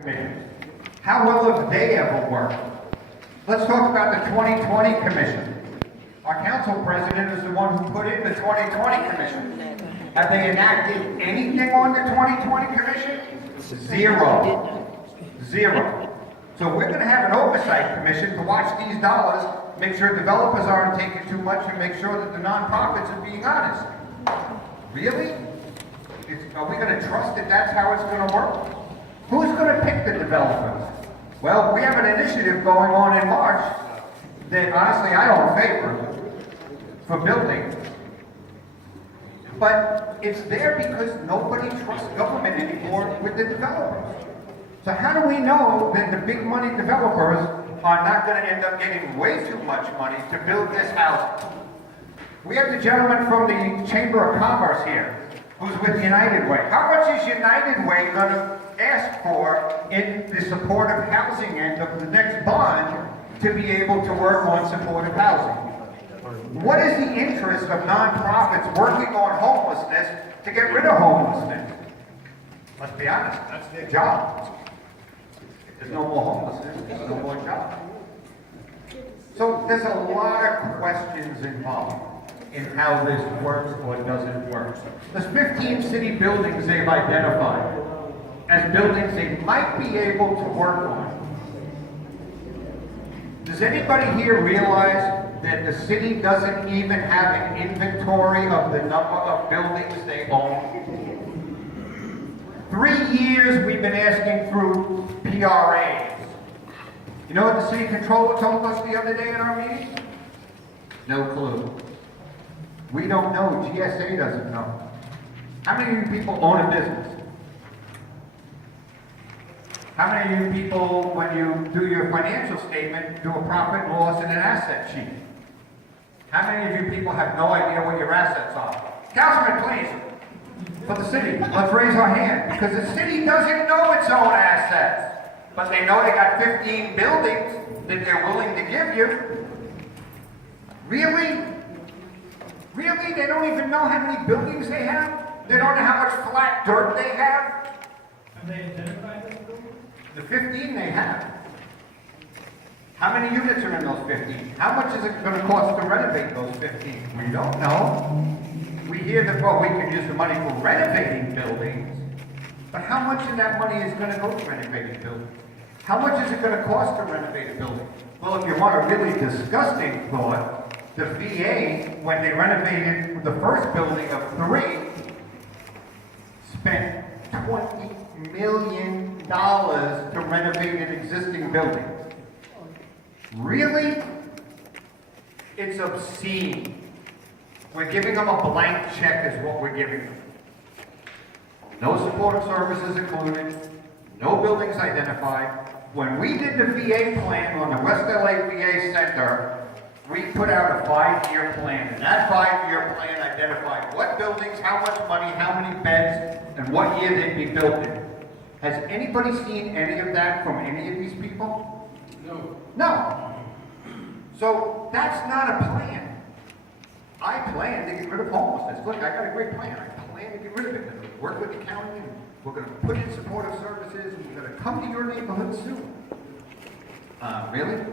Commission. How well have they ever worked? Let's talk about the 2020 Commission. Our council president is the one who put in the 2020 Commission. Have they enacted anything on the 2020 Commission? Zero. Zero. So we're going to have an oversight commission to watch these dollars, make sure developers aren't taking too much, and make sure that the nonprofits are being honest. Really? Are we going to trust that that's how it's going to work? Who's going to pick the developers? Well, we have an initiative going on in March that honestly I don't favor for building. But it's there because nobody trusts government anymore with the developers. So how do we know that the big money developers are not going to end up getting way too much money to build this house? We have the gentleman from the Chamber of Commerce here who's with United Way. How much is United Way going to ask for in the supportive housing end of the next bond to be able to work on supportive housing? What is the interest of nonprofits working on homelessness to get rid of homelessness? Let's be honest, that's their job. If there's no more homelessness, there's no more jobs. So there's a lot of questions involved in how this works or doesn't work. There's 15 city buildings they've identified as buildings they might be able to work on. Does anybody here realize that the city doesn't even have an inventory of the number of buildings they own? 3 years we've been asking through PRAs. You know what the city controller told us the other day in our meeting? No clue. We don't know. GSA doesn't know. How many of you people own a business? How many of you people, when you do your financial statement, do a profit and loss and an asset sheet? How many of you people have no idea what your assets are? Councilman, please, for the city, let's raise our hand, because the city doesn't know its own assets, but they know they got 15 buildings that they're willing to give you. Really? Really? They don't even know how many buildings they have? They don't know how much flat dirt they have? Have they identified those buildings? The 15 they have. How many units are in those 15? How much is it going to cost to renovate those 15? We don't know. We hear that, well, we can use the money for renovating buildings, but how much of that money is going to go to renovating buildings? How much is it going to cost to renovate a building? Well, if you want a really disgusting thought, the VA, when they renovated the first building of 3, spent $20 million to renovate an existing building. Really? It's obscene. We're giving them a blank check is what we're giving them. No supportive services included, no buildings identified. When we did the VA plan on the West LA VA Center, we put out a 5-year plan, and that 5-year plan identified what buildings, how much money, how many beds, and what year they'd be built in. Has anybody seen any of that from any of these people? No. No. So that's not a plan. I plan to get rid of homelessness. Look, I got a great plan. I plan to get rid of it. I'm going to work with the county, and we're going to put in supportive services, and we're going to come to your neighborhood soon. Really?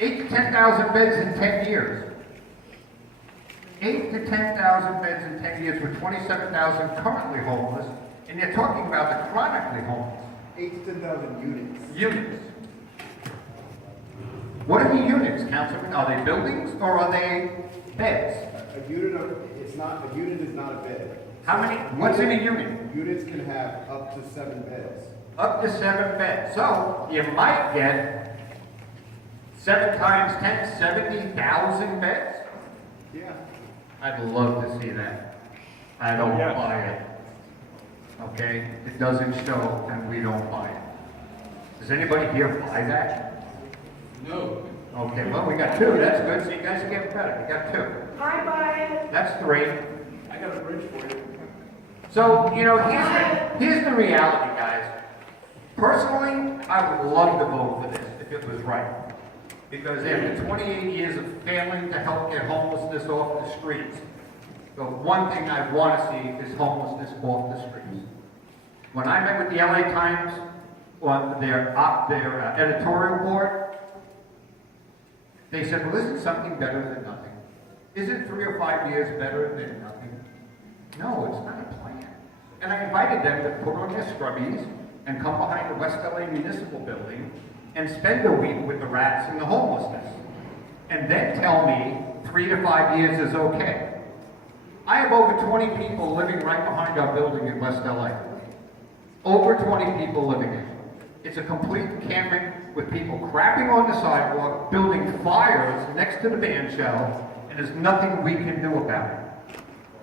8,000 to 10,000 beds in 10 years. 8,000 to 10,000 beds in 10 years with 27,000 currently homeless, and they're talking about the chronically homeless. 8,000 to 10,000 units. Units. What are the units, Councilman? Are they buildings or are they beds? A unit is not a bed. How many? What's in a unit? Units can have up to 7 beds. Up to 7 beds. So you might get 7 times 10, 70,000 beds. Yeah. I'd love to see that. I don't buy it. Okay? It doesn't show and we don't buy it. Does anybody here buy that? No. Okay, well, we got 2. That's good. So you guys are getting better. We got 2. I buy it. That's 3. I got a bridge for you. So, you know, here's the reality, guys. Personally, I would love to vote for this if it was right. Because after 28 years of failing to help get homelessness off the streets, the one thing I want to see is homelessness off the streets. When I met with the LA Times, on their editorial board, they said, well, isn't something better than nothing? Isn't 3 or 5 years better than nothing? No, it's not a plan. And I invited them to put on their scrubbies and come behind the West LA Municipal Building and spend a week with the rats and the homelessness. And then tell me 3 to 5 years is okay. I have over 20 people living right behind our building in West LA. Over 20 people living in it. It's a complete encampment with people crapping on the sidewalk, building fires next to the band shell, and there's nothing we can do about it.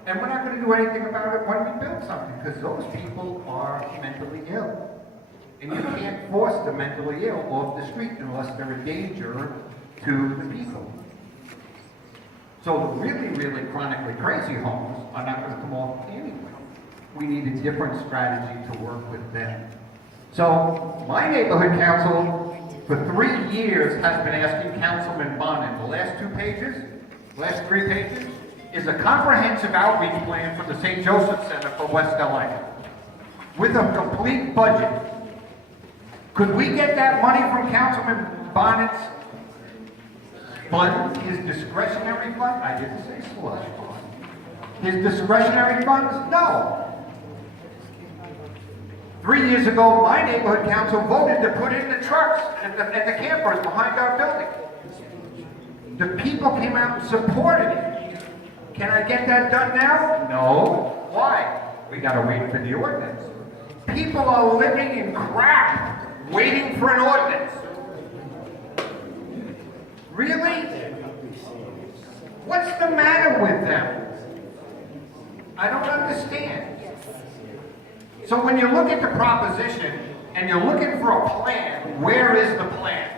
And we're not going to do anything about it when we build something, because those people are mentally ill. And you can't force the mentally ill off the street unless they're a danger to the people. So the really, really chronically crazy homes are not going to come off anyway. We need a different strategy to work with them. So my neighborhood council for 3 years has been asking Councilman Bonin, the last 2 pages, last 3 pages, is a comprehensive outreach plan for the St. Joseph Center for West LA with a complete budget. Could we get that money from Councilman Bonin's fund, his discretionary fund? I didn't say slush fund. His discretionary funds? No. 3 years ago, my neighborhood council voted to put in the trucks and the campers behind our building. The people came out and supported it. Can I get that done now? No. Why? We gotta wait for the ordinance. People are living in crap, waiting for an ordinance. Really? What's the matter with them? I don't understand. So when you look at the proposition and you're looking for a plan, where is the plan?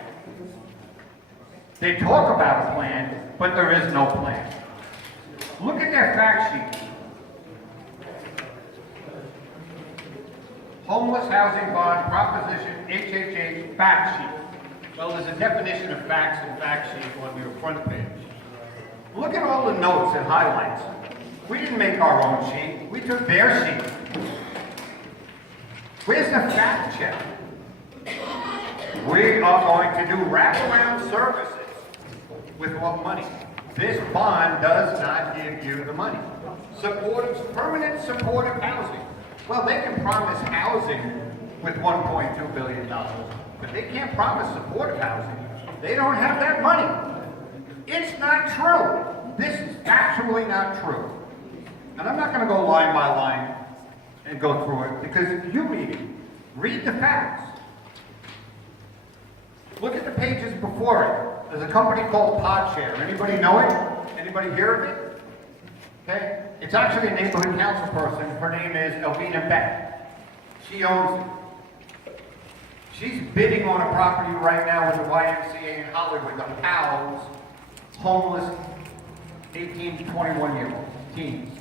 They talk about a plan, but there is no plan. Look at their fact sheet. Homeless housing bond proposition HHH fact sheet. Well, there's a definition of facts and fact sheet on your front page. Look at all the notes and highlights. We didn't make our own sheet. We took their sheet. Where's the fact check? We are going to do wraparound services with what money? This bond does not give you the money. Permanent supportive housing. Well, they can promise housing with $1.2 billion, but they can't promise supportive housing. They don't have that money. It's not true. This is actually not true. And I'm not going to go line by line and go through it, because if you read the facts. Look at the pages before it. There's a company called Podshare. Anybody know it? Anybody hear of it? Okay? It's actually a neighborhood council person. Her name is Elvina Beck. She owns it. She's bidding on a property right now with the YMCA in Hollywood to house homeless 18 to 21-year-olds, teens.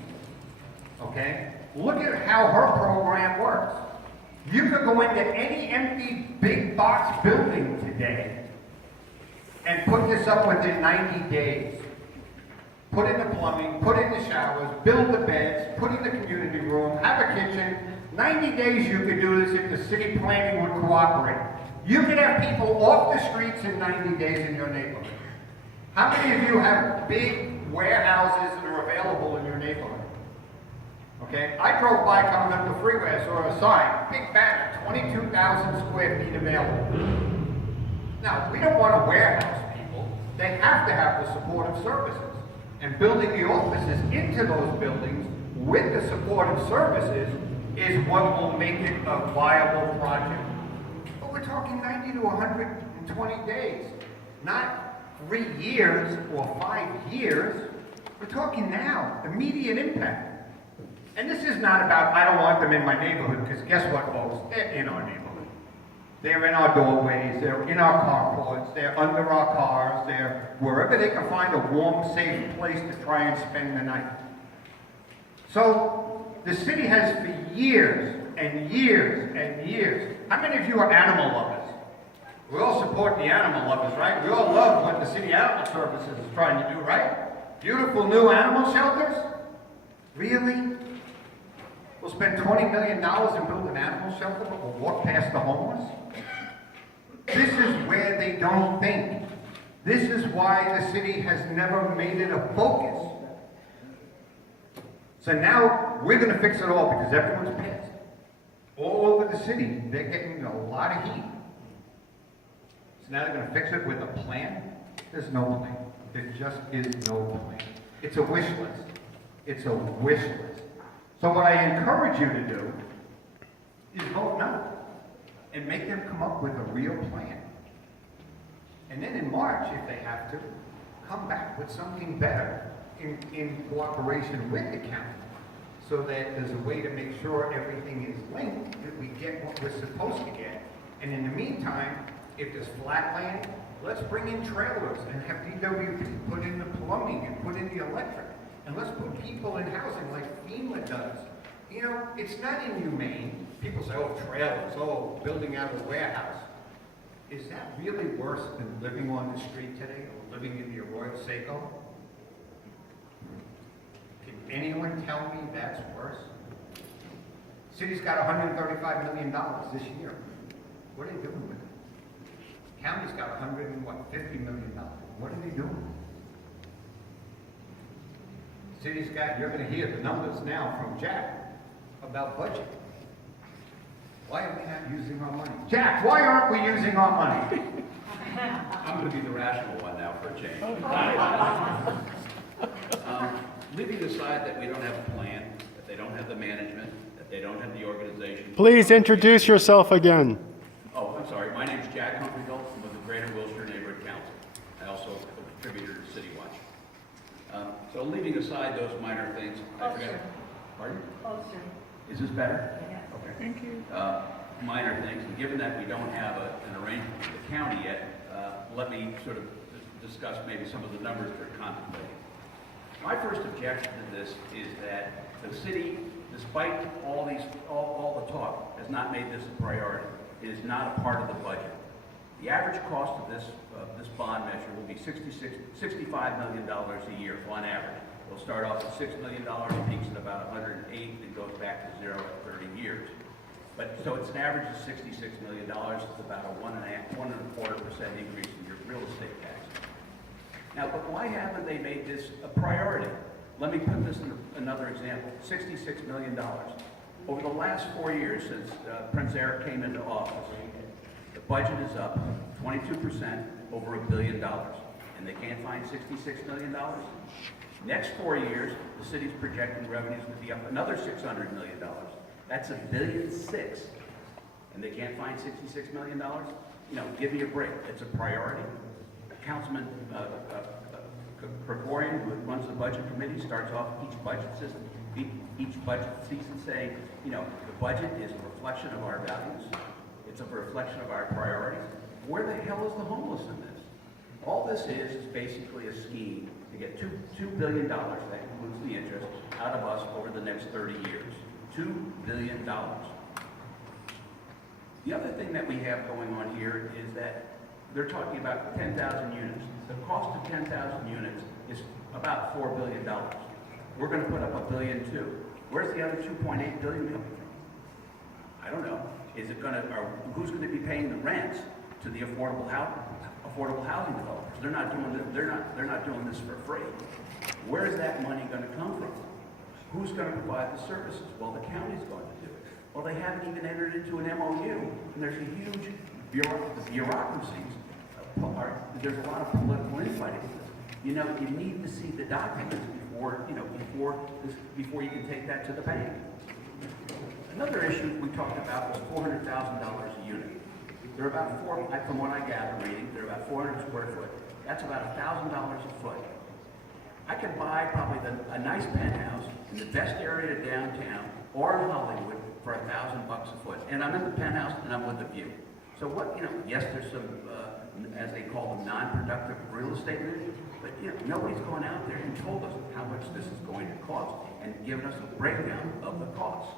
Okay? Look at how her program works. You could go into any empty big box building today and put this up within 90 days. Put in the plumbing, put in the showers, build the beds, put in the community room, have a kitchen. 90 days you could do this if the city planning would cooperate. You could have people off the streets in 90 days in your neighborhood. How many of you have big warehouses that are available in your neighborhood? Okay, I drove by coming up the freeway, I saw a sign, big banner, 22,000 square feet available. Now, we don't want to warehouse people. They have to have the supportive services. And building the offices into those buildings with the supportive services is what will make it a viable project. But we're talking 90 to 120 days, not 3 years or 5 years. We're talking now, immediate impact. And this is not about, I don't want them in my neighborhood, because guess what, folks? They're in our neighborhood. They're in our doorways, they're in our carports, they're under our cars, they're wherever they can find a warm, safe place to try and spend the night. So, the city has for years and years and years. How many of you are animal lovers? We all support the animal lovers, right? We all love what the city animal services is trying to do, right? Beautiful new animal shelters? Really? Well, We'll spend $20 million and build an animal shelter, but we'll walk past the homeless. This is where they don't think. This is why the city has never made it a focus. So now we're going to fix it all because everyone's pissed. All over the city, they're getting a lot of heat. So now they're going to fix it with a plan? There's no plan. There just is no plan. It's a wish list. It's a wish list. So what I encourage you to do is vote no and make them come up with a real plan. And then in March, if they have to, come back with something better in cooperation with the county so that there's a way to make sure everything is linked, that we get what we're supposed to get. And in the meantime, if there's flat land, let's bring in trailers and have DWP put in the plumbing and put in the electric. And let's put people in housing like FEMA does. You know, it's not inhumane. People say, oh, trailers, oh, building out a warehouse. Is that really worse than living on the street today or living in the Arroyo Seco? Can anyone tell me that's worse? City's got $135 million this year. What are they doing with it? County's got $50 million. What are they doing? City's got, you're going to hear the numbers now from Jack about budget. Why are we not using our money? Jack, why aren't we using our money? I'm going to be the rational one now for a change. Leaving aside that we don't have a plan, that they don't have the management, that they don't have the organization. Please introduce yourself again. Oh, I'm sorry. My name's Jack Humphreyville. I'm with the Greater Wilshire Neighborhood Council. I also am a contributor to City Watch. So leaving aside those minor things, I forgot. Pardon? Is this better? Yes. Okay. Thank you. Minor things, and given that we don't have an arrangement with the county yet, let me sort of discuss maybe some of the numbers they're contemplating. My first objection to this is that the city, despite all the talk, has not made this a priority. It is not a part of the budget. The average cost of this bond measure will be $65 million a year on average. We'll start off at $6 million, peaks at about 108, and goes back to zero at 30 years. But so it's an average of $66 million. It's about a 1.25% increase in your real estate tax. Now, but why haven't they made this a priority? Let me put this in another example. $66 million. Over the last 4 years since Prince Eric came into office, the budget is up 22%, over $1 billion. And they can't find $66 million? Next 4 years, the city's projecting revenues to be up another $600 million. That's $1.6 billion. And they can't find $66 million? You know, give me a break. It's a priority. Councilman Gregorian, who runs the budget committee, starts off each budget season saying, you know, the budget is a reflection of our values. It's a reflection of our priorities. Where the hell is the homeless in this? All this is basically a scheme to get $2 billion, that includes the interest, out of us over the next 30 years. $2 billion. The other thing that we have going on here is that they're talking about 10,000 units. The cost of 10,000 units is about $4 billion. We're going to put up $1.2 billion. Where's the other $2.8 billion coming from? I don't know. Is it going to? Who's going to be paying the rents to the affordable housing developers? They're not doing this. They're not doing this for free. Where is that money going to come from? Who's going to provide the services? Well, the county's going to do it. Well, they haven't even entered into an MOU, and there's a huge bureaucracies. There's a lot of political infighting. You know, you need to see the documents before you can take that to the bank. Another issue we talked about was $400,000 a unit. They're about from what I gather reading, they're about 400 square foot. That's about $1,000 a foot. I could buy probably a nice penthouse in the best area of downtown or in Hollywood for $1,000 a foot. And I'm in the penthouse and I'm with the view. So what, you know, yes, there's some, as they call them, non-productive real estate news, but you know, nobody's gone out there and told us how much this is going to cost and given us a breakdown of the costs.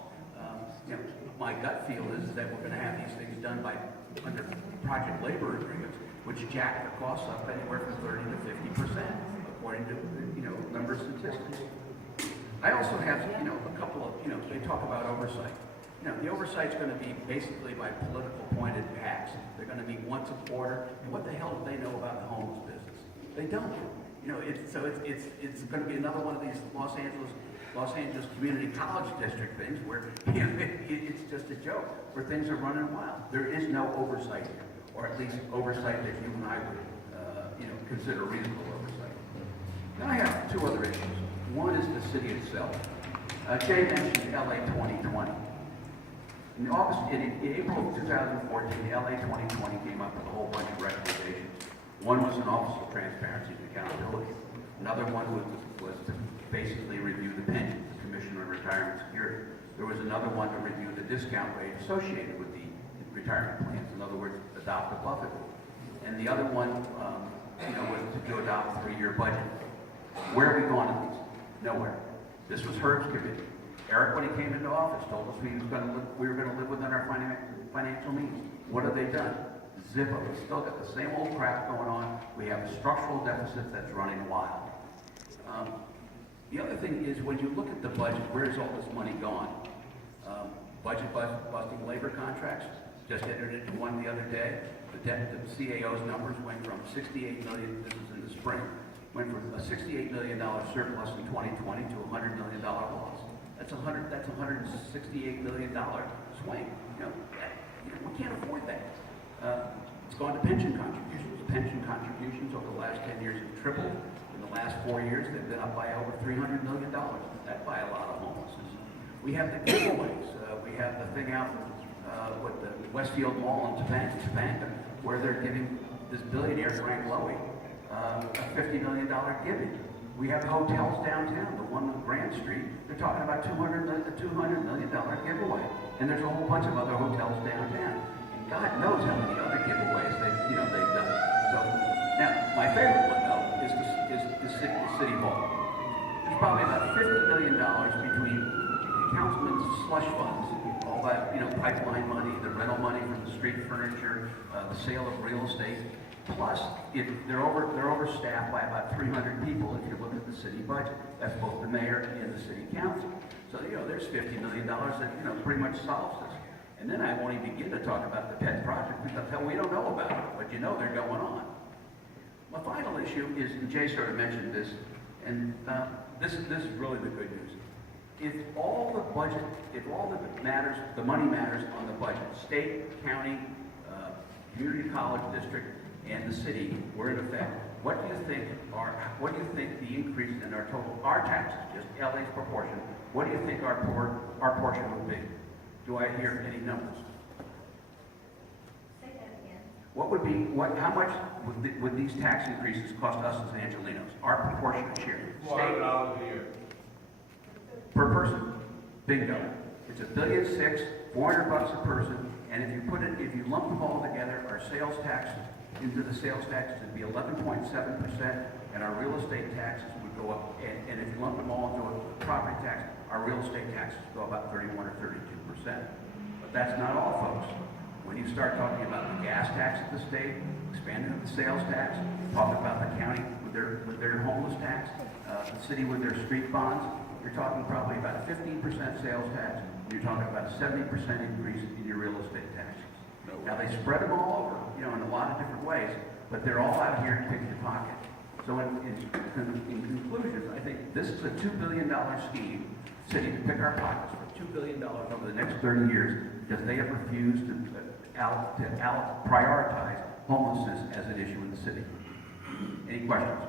You know, my gut feel is that we're going to have these things done under project labor agreements, which jack the costs up anywhere from 30 to 50%, according to, you know, member statistics. I also have, a couple of, they talk about oversight. The oversiight's gonna be basically by political appointed acts. They're gonna meet once a quarter, and what the hell do they know about the homeless business? They don't. It's gonna be another one of these Los Angeles Community College District things where, it's just a joke, where things are running wild. There is no oversight here, or at least oversight that you and I would, consider reasonable oversight. Then I have two other issues. One is the city itself. Jay mentioned LA 2020. In April of 2014, LA 2020 came up with a whole bunch of recommendations. One was an Office of Transparency and Accountability. Another one was to basically review the pension, the Commission on Retirement Security. There was another one to review the discount rate associated with the retirement plans. In other words, adopt the Buffett rule. And the other one, was to adopt a 3-year budget. Where are we going on these? Nowhere. This was Herb's committee. Eric, when he came into office, told us we were going to live within our financial means. What have they done? Zippo. We still got the same old crap going on. We have a structural deficit that's running wild. The other thing is, when you look at the budget, where's all this money gone? Busting labor contracts. Just entered into one the other day. The CAO's numbers went from 68 million, this was in the spring, went from a $68 million surplus in 2020 to a $100 million loss. That's $168 million swing. We can't afford that. It's gone to pension contributions. Pension contributions over the last 10 years have tripled. In the last 4 years, they've been up by over $300 million. That's by a lot of homelessness. We have the giveaways. We have the thing out with the Westfield Mall in Topanga, where they're giving this billionaire, Frank Lowy, a $50 million giving. We have hotels downtown, the one on Grand Street. They're talking about $200 million giveaway. And there's a whole bunch of other hotels downtown. And God knows how many other giveaways they've done. So, now, my favorite one, though, is the City Hall. There's probably about $50 million between the councilman's slush funds, all that, pipeline money, the rental money from the street furniture, the sale of real estate. Plus, they're overstaffed by about 300 people if you look at the city budget. That's both the mayor and the city council. So, there's $50 million that, pretty much solves this. And then I won't even begin to talk about the pet project because hell, we don't know about it, but they're going on. My final issue is, and Jay sort of mentioned this, and this is really the good news. If all the money matters on the budget, state, county, community college district, and the city were in effect, what do you think the increase in our taxes, just LA's proportion, what do you think our portion would be? Do I hear any numbers? Say that again. How much would these tax increases cost us as Angelinos? Our proportionate share. $400 a year. Per person. Bingo. It's $1.6 billion, $400 a person, and if you lump them all together, our sales taxes into the sales taxes would be 11.7%, and our real estate taxes would go up, and if you lump them all into a property tax, our real estate taxes go about 31 or 32%. But that's not all, folks. When you start talking about the gas tax of the state, expanding the sales tax, talking about the county with their homeless tax, the city with their street bonds, you're talking probably about a 15% sales tax, and you're talking about a 70% increase in your real estate taxes. Now, they spread them all over, in a lot of different ways, but they're all out here to pick your pocket. So in conclusion, I think this is a $2 billion scheme, city to pick our pockets for $2 billion over the next 30 years because they have refused to prioritize homelessness as an issue in the city. Any questions?